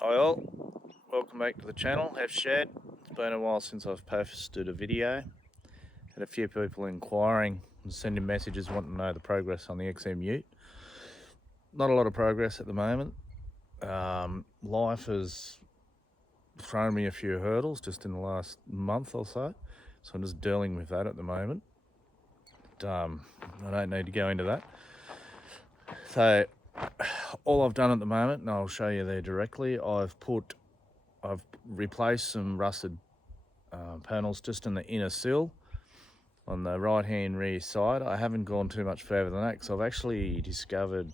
Hi all, welcome back to the channel, Have Shed. It's been a while since I've posted a video. Had a few people inquiring and sending messages wanting to know the progress on the XM Ute. Not a lot of progress at the moment. Life has thrown me a few hurdles just in the last month or so I'm just dealing with that at the moment. I don't need to go into that. So all I've done at the moment, and I'll show you there directly, I've replaced some rusted panels just in the inner sill on the right hand rear side. I haven't gone too much further than that because I've actually discovered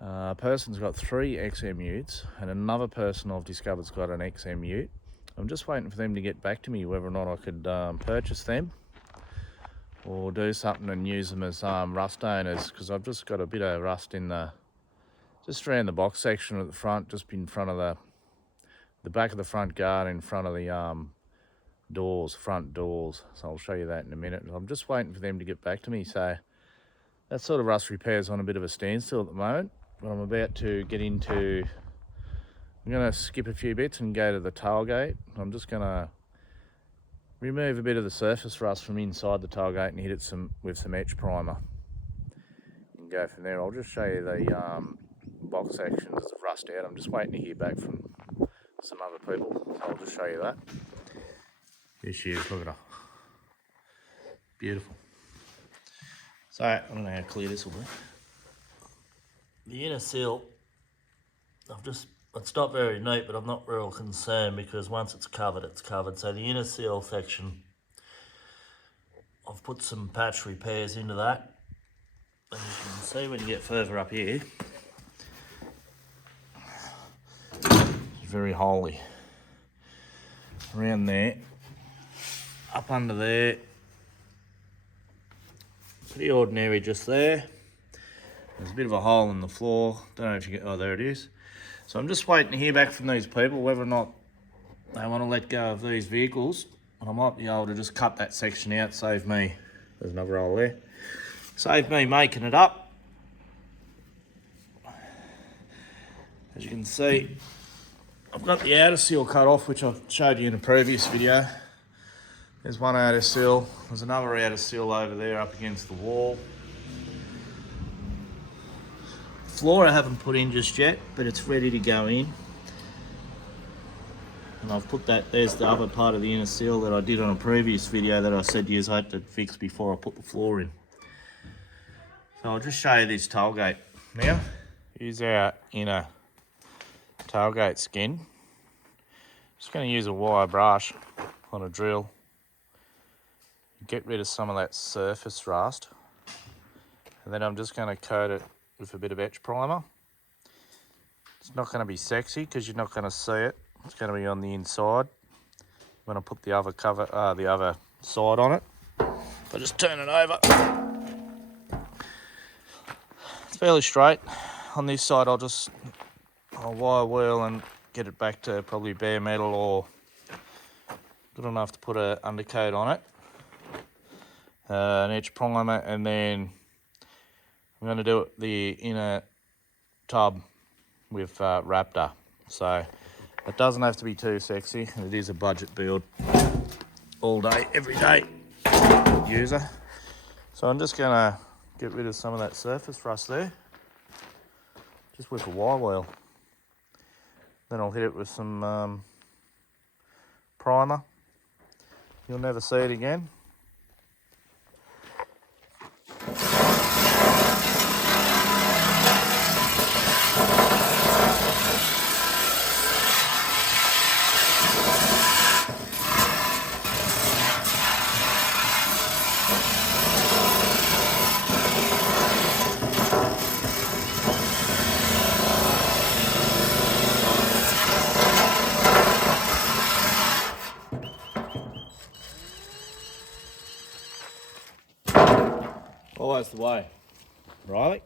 a person's got 3 XM Utes and another person I've discovered's got an XM Ute. I'm just waiting for them to get back to me whether or not I could purchase them or do something and use them as rust owners, because I've just got a bit of rust in just around the box section at the front, just in front of the back of the front guard, in front of the front doors. So I'll show you that in a minute. I'm just waiting for them to get back to me. So that sort of rust repair's on a bit of a standstill at the moment, but I'm about to get into, I'm going to skip a few bits and go to the tailgate. I'm just going to remove a bit of the surface rust from inside the tailgate and hit it with some etch primer and go from there. I'll just show you the box sections of rust out. I'm just waiting to hear back from some other people, so I'll just show you that. Here she is, look at her. Beautiful. So, I don't know how clear this will be. The inner sill, it's not very neat, but I'm not real concerned because once it's covered, it's covered. So the inner sill section, I've put some patch repairs into that. And you can see when you get further up here, it's very holy. Around there, up under there, pretty ordinary just there. There's a bit of a hole in the floor. Don't know if you get, oh, there it is. So I'm just waiting to hear back from these people whether or not they want to let go of these vehicles. And I might be able to just cut that section out, save me, there's another hole there, save me making it up. As you can see, I've got the outer seal cut off, which I've showed you in a previous video. There's one outer seal, there's another outer seal over there up against the wall. Floor I haven't put in just yet, but it's ready to go in. And I've put that, there's the other part of the inner seal that I did on a previous video that I said to you I had to fix before I put the floor in. So I'll just show you this tailgate. Now, here's our inner tailgate skin. Just going to use a wire brush on a drill. Get rid of some of that surface rust. And then I'm just going to coat it with a bit of etch primer. It's not going to be sexy because you're not going to see it. It's going to be on the inside when I put the other side on it. If I just turn it over, it's fairly straight. On this side I'll wire wheel and get it back to probably bare metal or good enough to put an undercoat on it, an etch primer, and then I'm going to do the inner tub with Raptor. So it doesn't have to be too sexy. It is a budget build, all day, every day user. So I'm just going to get rid of some of that surface rust there, just with a wire wheel. Then I'll hit it with some primer. You'll never see it again. Always the way, Riley.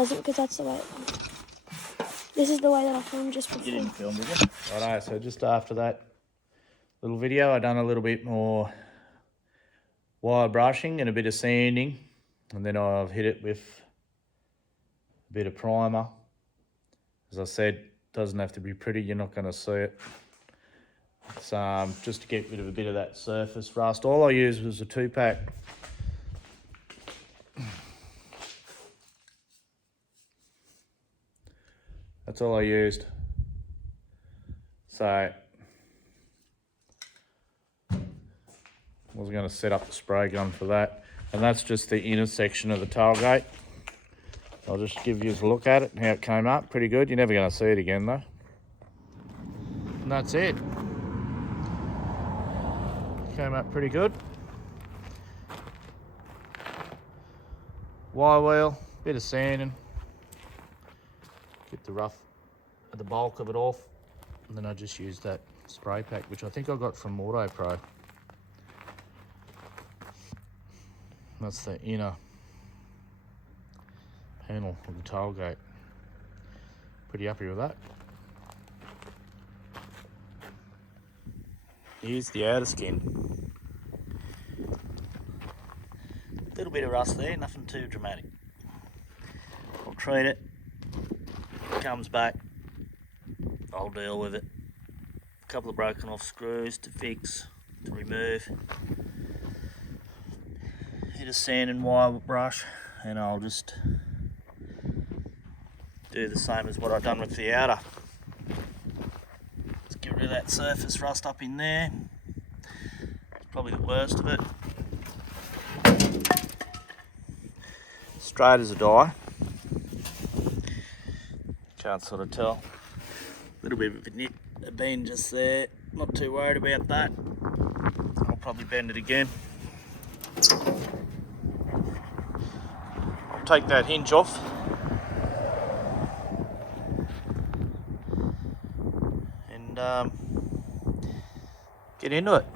wasn't, because that's the way this is the way that I filmed just before. You didn't film, did you? Righto, so just after that little video, I done a little bit more wire brushing and a bit of sanding, and then I've hit it with a bit of primer. As I said, doesn't have to be pretty, you're not going to see it. It's just to get rid of a bit of that surface rust. All I used was a 2-pack. That's all I used. So I was going to set up the spray gun for that, and that's just the inner section of the tailgate. I'll just give you a look at it and how it came up. Pretty good. You're never going to see it again though. And that's it. Came up pretty good. Wire wheel, bit of sanding. Get the rough, the bulk of it off. And then I just used that spray pack, which I think I got from Auto Pro. That's the inner panel of the tailgate. Pretty happy with that. Here's the outer skin. A little bit of rust there, nothing too dramatic. I'll treat it. It comes back, I'll deal with it. A couple of broken off screws to fix, to remove. Hit a sand and wire brush, and I'll just do the same as what I've done with the outer. Just get rid of that surface rust up in there. It's probably the worst of it. Straight as a die. Can't sort of tell. A little bit of a nip, a bend just there. Not too worried about that. I'll probably bend it again. I'll take that hinge off. And get into it.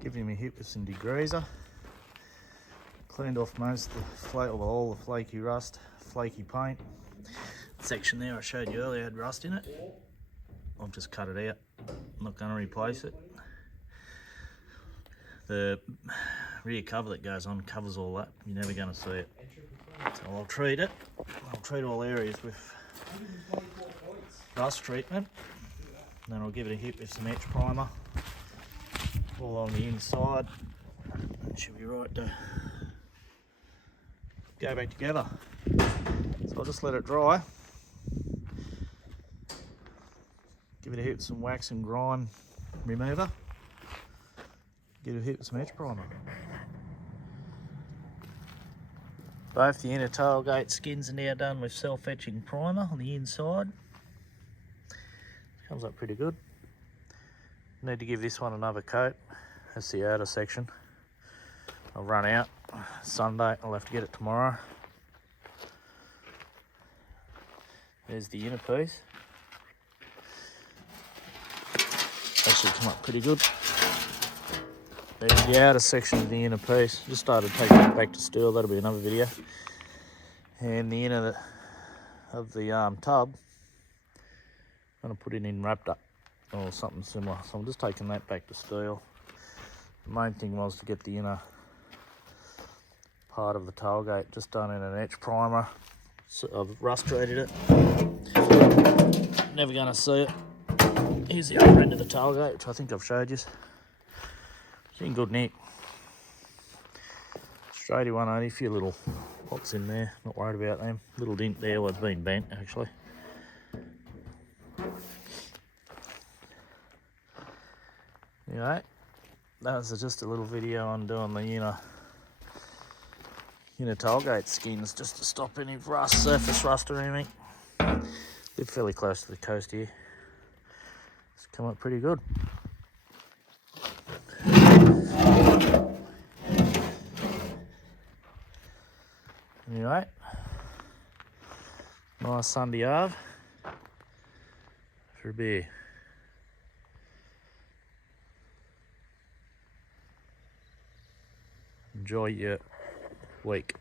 Giving me a hit with some degreaser. Cleaned off most of the all the flaky rust, flaky paint. The section there I showed you earlier had rust in it. I've just cut it out. I'm not going to replace it. The rear cover that goes on covers all that. You're never going to see it. So I'll treat it. I'll treat all areas with rust treatment. And then I'll give it a hit with some etch primer. All on the inside. It should be right to go back together. So I'll just let it dry. Give it a hit with some wax and grime remover. Give it a hit with some etch primer. Both the inner tailgate skins are now done with self-etching primer on the inside. Comes up pretty good. Need to give this one another coat. That's the outer section. I'll run out Sunday. I'll have to get it tomorrow. There's the inner piece. Actually come up pretty good. There's the outer section of the inner piece. Just started taking it back to steel. That'll be another video. And the inner of the tub, I'm going to put it in wrapped up or something similar. So I'm just taking that back to steel. The main thing was to get the inner part of the tailgate just done in an etch primer. So I've rust rated it. Never going to see it. Here's the other end of the tailgate, which I think I've showed you. It's in good nick. Straighty 180, a few little pops in there, not worried about them. Little dent there where it's been bent actually. Anyway, that was just a little video on doing the inner tailgate skins just to stop any rust, surface rust or anything. Live fairly close to the coast here. It's come up pretty good. Anyway, nice Sunday ave for a beer. Enjoy your week.